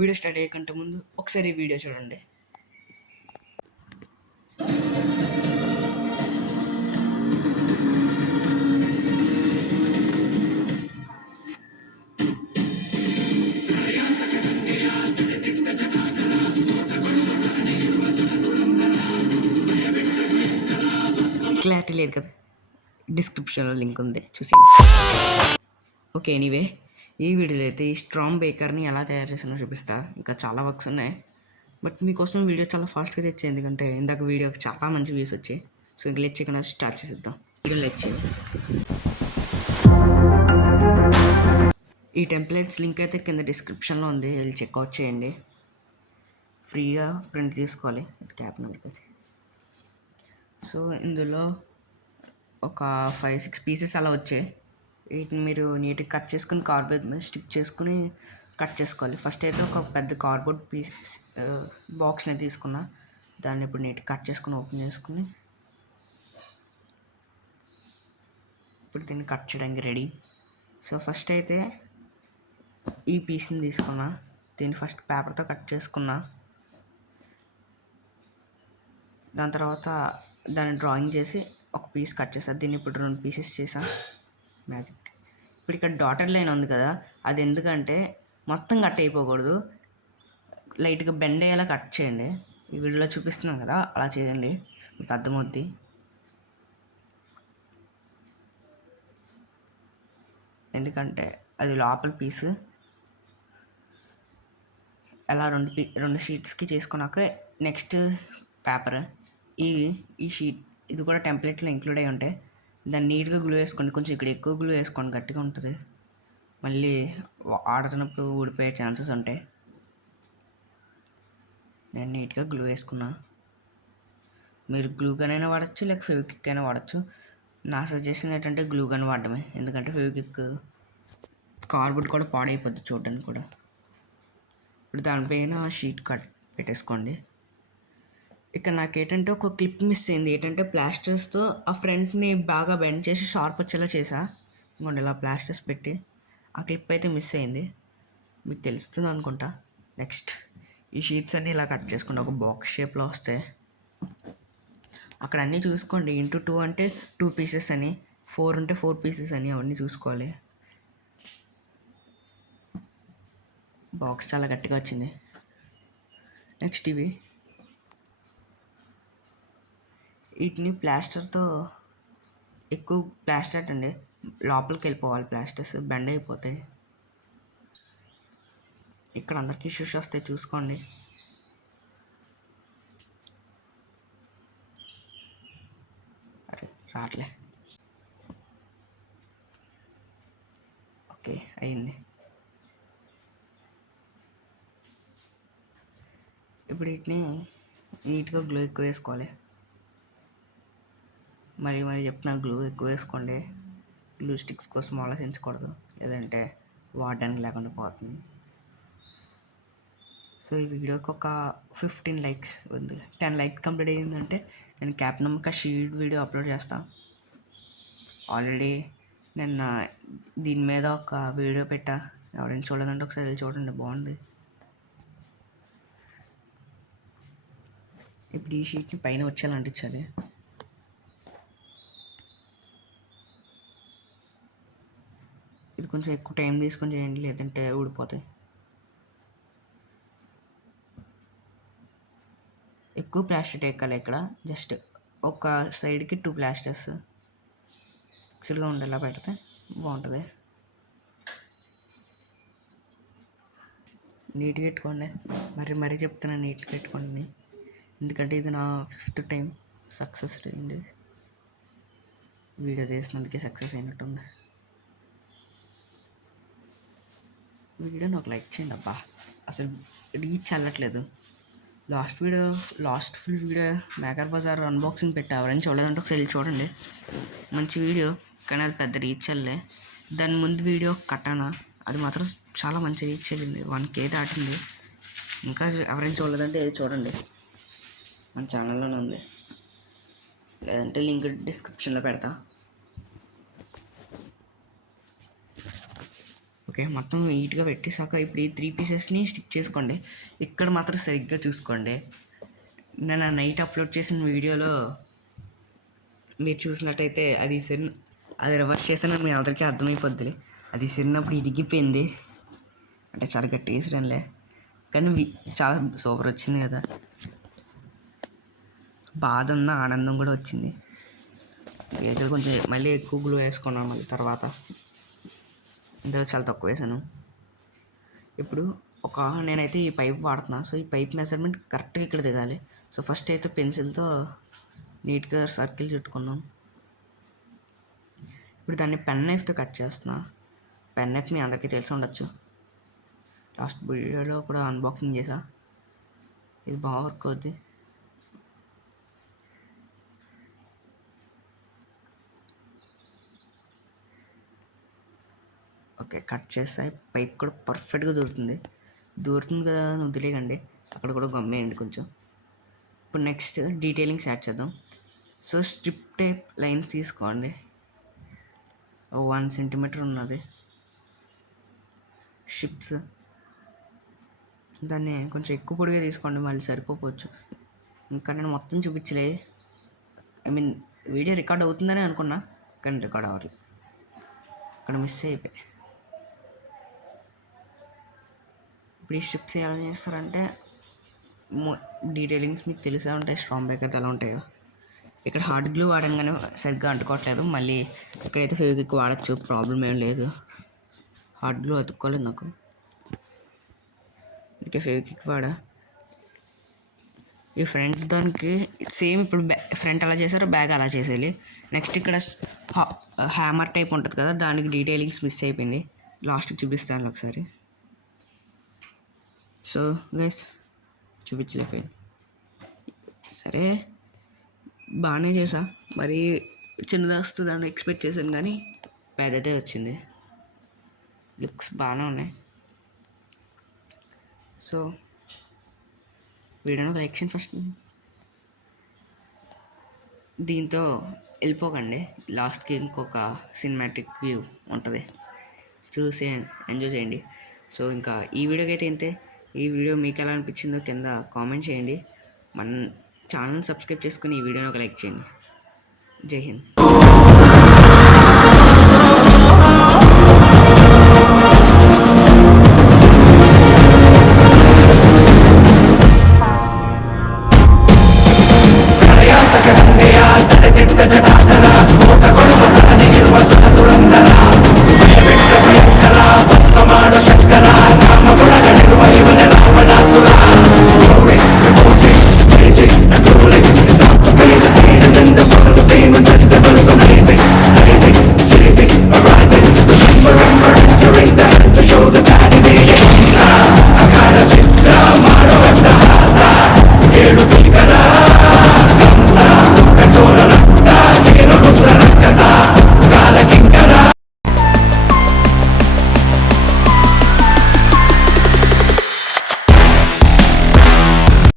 Video start అయ్యేకంటే ముందు ఒకసారి ఈ వీడియో చూడండి. క్లారిటీ లేదు కదా, డిస్క్రిప్షన్లో లింక్ ఉంది చూసి. ఓకే, ఎనీవే ఈ వీడియోలో అయితే ఈ స్ట్రాంగ్ బేకర్ని ఎలా తయారు చేసానో చూపిస్తా. ఇంకా చాలా వర్క్స్ ఉన్నాయి, బట్ మీకోసం వీడియో చాలా ఫాస్ట్గా తెచ్చాయి, ఎందుకంటే ఇందాక వీడియోకి చాలా మంచి వ్యూస్ వచ్చాయి. సో ఇంక లెట్ చేయకుండా స్టార్ట్ చేసేద్దాం. వీడియో లెట్ ఈ టెంప్లెట్స్ లింక్ అయితే కింద డిస్క్రిప్షన్లో ఉంది, వెళ్ళి చెక్అవుట్ చేయండి. ఫ్రీగా ప్రింట్ తీసుకోవాలి, ఇది క్యాప్ నడిపేది. సో ఇందులో ఒక 5-6 పీసెస్ అలా వచ్చాయి. వీటిని మీరు నీట్గా కట్ చేసుకుని కార్డ్బోర్డ్ మీద స్టిక్ చేసుకుని కట్ చేసుకోవాలి. ఫస్ట్ అయితే ఒక పెద్ద కార్డ్బోర్డ్ పీసెస్ బాక్స్ని తీసుకున్నా, దాన్ని ఇప్పుడు నీట్గా కట్ చేసుకుని ఓపెన్ చేసుకుని ఇప్పుడు దీన్ని కట్ చేయడానికి రెడీ. సో ఫస్ట్ అయితే ఈ పీస్ని తీసుకున్నా, దీన్ని ఫస్ట్ పేపర్తో కట్ చేసుకున్నా. దాని తర్వాత దాన్ని డ్రాయింగ్ చేసి ఒక పీస్ కట్ చేసా. దీన్ని ఇప్పుడు 2 పీసెస్ చేసా. మ్యాజిక్. ఇప్పుడు ఇక్కడ డాటెడ్ లైన్ ఉంది కదా, అది ఎందుకంటే మొత్తం కట్ అయిపోకూడదు, లైట్గా బెండ్ అయ్యేలా కట్ చేయండి. ఈ వీడియోలో చూపిస్తున్నాం కదా, అలా చేయండి, మీకు అర్థమవుద్ది. ఎందుకంటే అది లోపల పీసు. అలా 2 షీట్స్కి చేసుకున్నాక నెక్స్ట్ పేపర్, ఈ షీట్ ఇది కూడా టెంప్లెట్లో ఇంక్లూడ్ అయ్యి ఉంటాయి. దాన్ని నీట్గా గ్లూ వేసుకోండి, కొంచెం ఇక్కడ ఎక్కువ గ్లూ వేసుకోండి, గట్టిగా ఉంటుంది, మళ్ళీ ఆడుతున్నప్పుడు ఊడిపోయే ఛాన్సెస్ ఉంటాయి. నేను నీట్గా గ్లూ వేసుకున్నా. మీరు గ్లూ గన్ అయినా వాడచ్చు, లేక ఫెవిక్విక్ అయినా వాడచ్చు. నా సజెషన్ ఏంటంటే గ్లూ గన్ వాడడమే, ఎందుకంటే ఫెవిక్విక్ కార్డ్బోర్డ్ కూడా పాడైపోద్ది చూడడానికి కూడా. ఇప్పుడు దానిపైన షీట్ కట్ పెట్టేసుకోండి. ఇక్కడ నాకు ఏంటంటే ఒక క్లిప్ మిస్ అయింది. ఏంటంటే ప్లాస్టర్స్తో ఆ ఫ్రంట్ని బాగా బెండ్ చేసి షార్ప్ వచ్చేలా చేసా. ఇంకోండి ఇలా ప్లాస్టర్స్ పెట్టి ఆ క్లిప్ అయితే మిస్ అయింది, మీకు తెలుస్తుంది అనుకుంటా. నెక్స్ట్ ఈ షీట్స్ అన్నీ ఇలా కట్ చేసుకోండి, ఒక బాక్స్ షేప్లో వస్తాయి. అక్కడ అన్నీ చూసుకోండి, ఇంటూ 2 అంటే 2 పీసెస్ అని, 4 ఉంటే 4 పీసెస్ అని, అవన్నీ చూసుకోవాలి. బాక్స్ చాలా గట్టిగా వచ్చింది. నెక్స్ట్ వీటిని ప్లాస్టర్తో ఎక్కువ ప్లాస్టర్ అండి లోపలికి వెళ్ళిపోవాలి, ప్లాస్టర్స్ బెండ్ అయిపోతాయి. ఇక్కడ అందరికీ ఇష్యూస్ వస్తాయి, చూసుకోండి. అరే రాట్లే. ఓకే అయింది. ఇప్పుడు వీటిని నీట్గా గ్లూ ఎక్కువ వేసుకోవాలి. మరి చెప్తున్నా, గ్లూ ఎక్కువ వేసుకోండి. గ్లూ స్టిక్స్ కోసం ఆలోచించకూడదు, లేదంటే వాడడానికి లేకుండా పోతుంది. సో ఈ వీడియోకి ఒక 15 లైక్స్ ఉంది. 10 లైక్ కంప్లీట్ అయ్యిందంటే నేను క్యాప్ నమ్మక షీట్ వీడియో అప్లోడ్ చేస్తాను. ఆల్రెడీ నేను దీని మీద ఒక వీడియో పెట్టా, ఎవరైనా చూడదంటే ఒకసారి చూడండి, బాగుంది. ఇప్పుడు ఈ షీట్ని పైన వచ్చేలా అంటించాలి. ఇది కొంచెం ఎక్కువ టైం తీసుకొని చేయండి, లేదంటే ఊడిపోతాయి. ఎక్కువ ప్లాస్టర్ ఎక్కాలి. ఇక్కడ జస్ట్ ఒక సైడ్కి 2 ప్లాస్టర్స్ ఫిక్స్డ్గా ఉండేలా పెడితే బాగుంటుంది. నీట్గా పెట్టుకోండి, మరీ చెప్తున్నాను, నీట్గా పెట్టుకోండి, ఎందుకంటే ఇది నా 5th టైం సక్సెస్ అయింది. వీడియో చేసినందుకే సక్సెస్ అయినట్టుంది. వీడియో నాకు లైక్ చేయండి అబ్బా, అసలు రీచ్ వెళ్ళట్లేదు. లాస్ట్ ఫుల్ వీడియో మేకర్ బజార్ అన్బాక్సింగ్ పెట్టా, ఎవరైనా చూడలేదంటే ఒకసారి చూడండి, మంచి వీడియో, కానీ అది పెద్ద రీచ్ వెళ్ళలే. దాని ముందు వీడియో కట్టానా, అది మాత్రం చాలా మంచి రీచ్ వెళ్ళింది, 1K దాటింది. ఇంకా ఎవరైనా చూడలేదంటే ఏది చూడండి, మన ఛానల్లోనే ఉంది, లేదంటే లింక్ డిస్క్రిప్షన్లో పెడతా. ఓకే, మొత్తం నీట్గా పెట్టేసాక ఇప్పుడు ఈ 3 పీసెస్ని స్టిక్ చేసుకోండి. ఇక్కడ మాత్రం సరిగ్గా చూసుకోండి. నేను నైట్ అప్లోడ్ చేసిన వీడియోలో మీరు చూసినట్టయితే అది రివర్స్ చేశానని మీ అందరికీ అర్థమైపోద్ది. అది సిరినప్పుడు ఇరిగిపోయింది, అంటే చాలా గట్టిగా వేసిరానులే, కానీ చాలా సూపర్ వచ్చింది కదా. బాధ ఉన్న ఆనందం కూడా వచ్చింది. ఇక్కడ కొంచెం మళ్ళీ ఎక్కువ గ్లూ వేసుకున్నాను మళ్ళీ తర్వాత, ఇందులో చాలా తక్కువ వేసాను. ఇప్పుడు నేనైతే ఈ పైప్ వాడుతున్నా. సో ఈ పైప్ మెజర్మెంట్ కరెక్ట్గా ఇక్కడ దిగాలి. సో ఫస్ట్ అయితే పెన్సిల్తో నీట్గా సర్కిల్ చుట్టుకున్నాం. ఇప్పుడు దాన్ని పెన్ నైఫ్తో కట్ చేస్తున్నా. పెన్ నైఫ్ మీ అందరికీ తెలిసి ఉండొచ్చు, లాస్ట్ వీడియోలో కూడా అన్బాక్సింగ్ చేసా. ఇది బాగా వర్క్ అవుద్ది. ఓకే, కట్ చేస్తే పైప్ కూడా పర్ఫెక్ట్గా దూరుతుంది కదా అని వదిలేయండి, అక్కడ కూడా గమ్మేయండి కొంచెం. ఇప్పుడు నెక్స్ట్ డీటెయిలింగ్స్ యాడ్ చేద్దాం. సో స్ట్రిప్ టేప్ లైన్స్ తీసుకోండి, 1 సెంటీమీటర్ ఉన్నది. షిప్స్ దాన్ని కొంచెం ఎక్కువ పొడిగా తీసుకోండి, మళ్ళీ సరిపోవచ్చు. ఇంకా నేను మొత్తం చూపించలే, వీడియో రికార్డ్ అవుతుందని అనుకున్నా, కానీ రికార్డ్ అవ్వట్లేదు, అక్కడ మిస్ అయిపోయి. ఇప్పుడు ఈ స్ట్రిప్స్ ఎలా చేస్తారంటే, డీటెయిలింగ్స్ మీకు తెలిసే ఉంటాయి, స్ట్రాంగ్ బేకర్స్ ఎలా ఉంటాయో. ఇక్కడ హార్డ్ గ్లూ వాడంగానే సరిగ్గా అంటుకోవట్లేదు, మళ్ళీ ఇక్కడైతే ఫెవిక్విక్ వాడచ్చు, ప్రాబ్లం ఏం లేదు. హార్డ్ గ్లూ అతుక్కోలేదు నాకు, ఇంకా ఫెవిక్విక్ వాడా. ఈ ఫ్రంట్ దానికి సేమ్ ఇప్పుడు ఫ్రంట్ అలా చేశారో బ్యాగ్ అలా చేసేయాలి. నెక్స్ట్ ఇక్కడ హ్యామర్ టైప్ ఉంటుంది కదా, దానికి డీటెయిలింగ్స్ మిస్ అయిపోయింది, లాస్ట్కి చూపిస్తాను ఒకసారి. సో గైస్ చూపించలేకపోయింది, సరే బాగానే చేసా, మరి చిన్నది వస్తుందని ఎక్స్పెక్ట్ చేశాను, కానీ పెద్దదే వచ్చింది. లుక్స్ బాగానే ఉన్నాయి. సో వీడియోని లైక్ చేయండి ఫస్ట్. దీంతో వెళ్ళిపోకండి, లాస్ట్కి ఇంకొక సినిమాటిక్ వ్యూ ఉంటుంది, చూసి ఎంజాయ్ చేయండి. సో ఇంకా ఈ వీడియోకి అయితే ఇంతే. ఈ వీడియో మీకు ఎలా అనిపించిందో కింద కామెంట్ చేయండి. మన ఛానల్ సబ్స్క్రైబ్ చేసుకుని ఈ వీడియోని ఒక లైక్ చేయండి. జై హింద్.